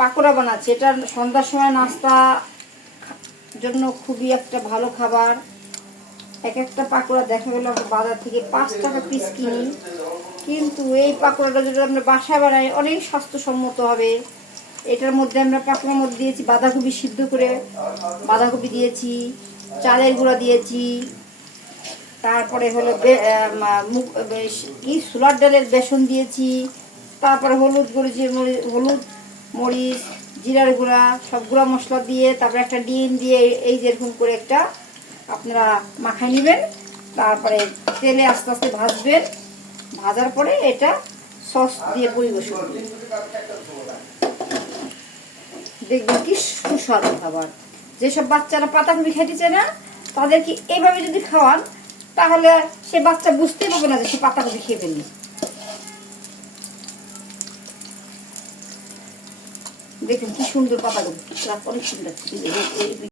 পাকোড়া বানাচ্ছি। এটা সন্ধ্যার সময় নাস্তা জন্য খুবই একটা ভালো খাবার। এক একটা পাকোড়া দেখা গেল বাজার থেকে 5 টাকা পিস কিনি, কিন্তু এই পাকোড়াটা যদি আমরা বাসায় বানাই অনেক স্বাস্থ্যসম্মত হবে। এটার মধ্যে আমরা পাকোড়ার মধ্যে দিয়েছি বাঁধাকপি, সিদ্ধ করে বাঁধাকপি দিয়েছি, চালের গুঁড়া দিয়েছি, তারপরে হলো কি ছোলার ডালের বেসন দিয়েছি, তারপরে হলুদ হলুদ মরিচ জিরার গুঁড়া সব গুঁড়া মশলা দিয়ে, তারপরে একটা ডিম দিয়ে এই যেরকম করে একটা আপনারা মাখাই নেবেন। তারপরে তেলে আস্তে আস্তে ভাজবেন, ভাজার পরে এটা সস দিয়ে পরিবেশন করবেন। দেখবেন কি সুস্বাদু খাবার। যেসব বাচ্চারা পাতাকপি খাইতেছে না, তাদেরকে এইভাবে যদি খাওয়ান তাহলে সে বাচ্চা বুঝতেই পারবে না যে সে পাতাকপি খেয়ে ফেলবে। দেখুন কি সুন্দর পাতাকপি, অনেক সুন্দর।